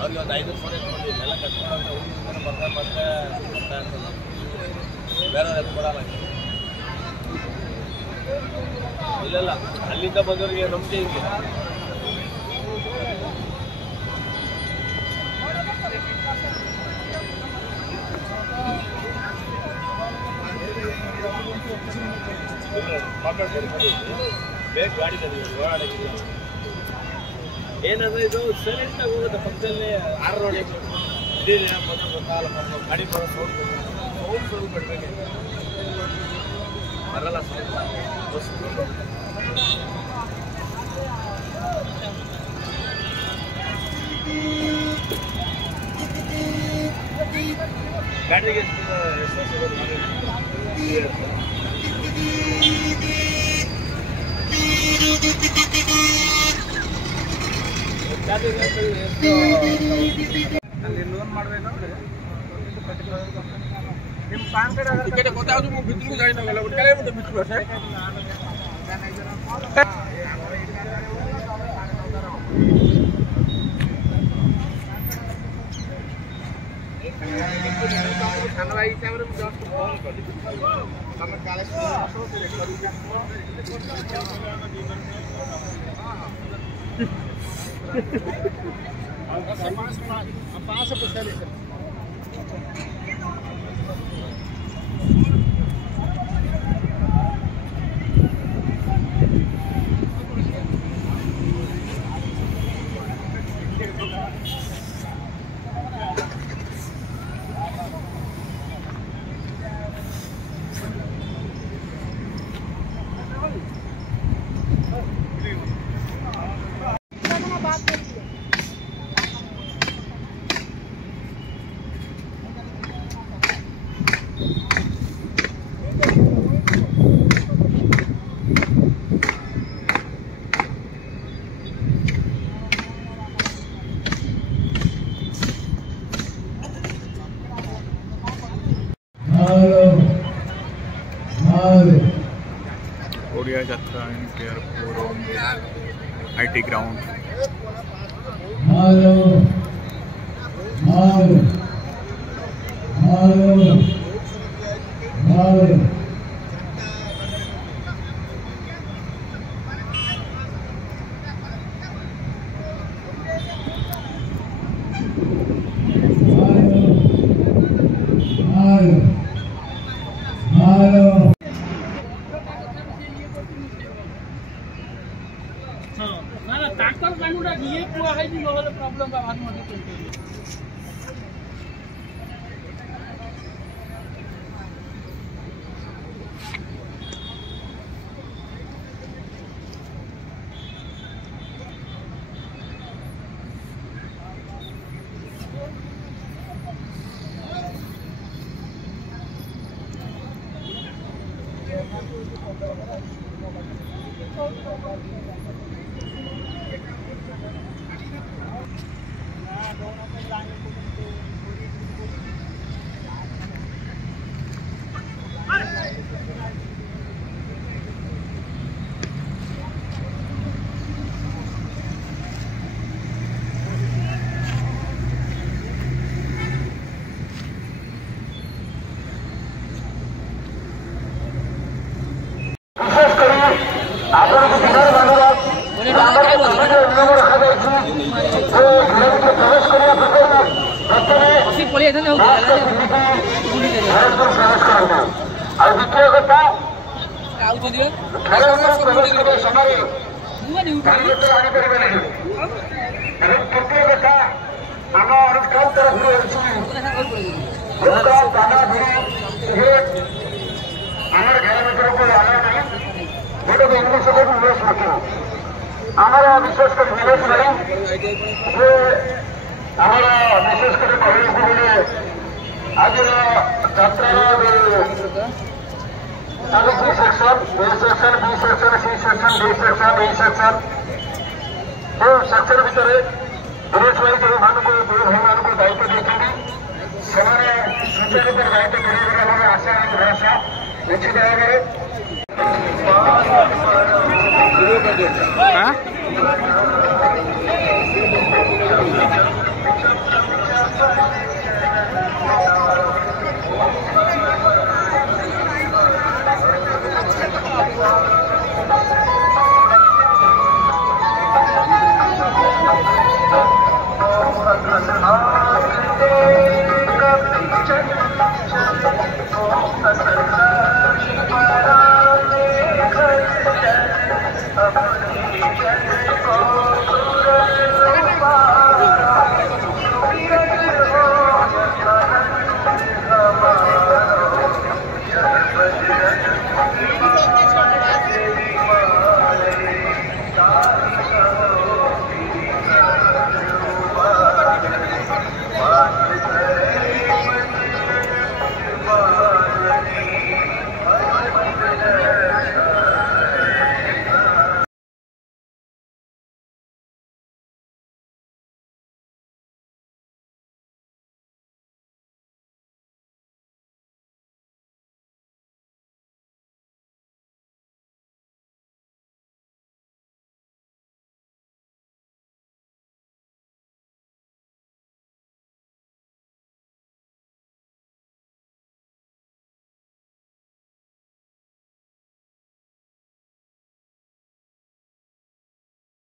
ಅವ್ರಿಗೆ ಒಂದು 5 ಫೋನ್ ಎತ್ಕೊಂಡು ಎಲ್ಲ ಕಟ್ಕೊಂಡು ಊರಿಂದ ಬರ್ತಾ ಬೇರೆ ಕೊಡಲ್ಲ. ಇಲ್ಲ ಅಲ್ಲಿಂದ ಬಂದವರಿಗೆ ನಂಬಿಕೆ ಹಿಂಗೆ ಬೇಗ ಗಾಡಿ ಓಡಾಡೋಕ್ಕಿಲ್ಲ. ಏನಂದ್ರೆ ಇದು ಸೈಲೆಂಟ್ ಆಗಿ ಹೋಗುತ್ತೆ. ಪಕ್ಕದಲ್ಲೇ 6 ರೋಡ್ ಇದೇ ಬಂದು ಗೊತ್ತಾಗಲ್ಲ. ಗಾಡಿ ಬರೋ ಸೌಂಡ್ ಬಿಡ್ಬೇಕು ಬರಲ್ಲ ಬಸ್ ಗಾಡಿಗೆ ಎಷ್ಟು ಸಿಗೋದು ಅಲ್ಲಿ ಲೋನ್ ಮಾಡಬೇಕಂದ್ರೆ ನಿಮ್ಮ ಪಾನ್ ಕಾರ್ಡ್ ಟಿಕೆಟ್ ಗೊತ್ತಾದ್ರು ಬಿದ್ರು ಜಾಯಿನ್ ಆಗಲ್ಲ. ಕೆಳಗೆ ಬಿಟ್ಟು ಬಿಟ್ಟು ಸರ್ ओडिया यात्रा इन एयरपोर्ट IT ग्राउंड प्रॉब्लम का बाद में हमारा विशेषकर विलेज नहीं ये हमारा विशेषकर आज यात्रा सभी C section, A section, B section, C section, D section, E section जो सेक्शन भितर पुलिस वाइज भाई को दायित्व देते सुचारू दायित्व कर आशा भरोसा निश्चित भाव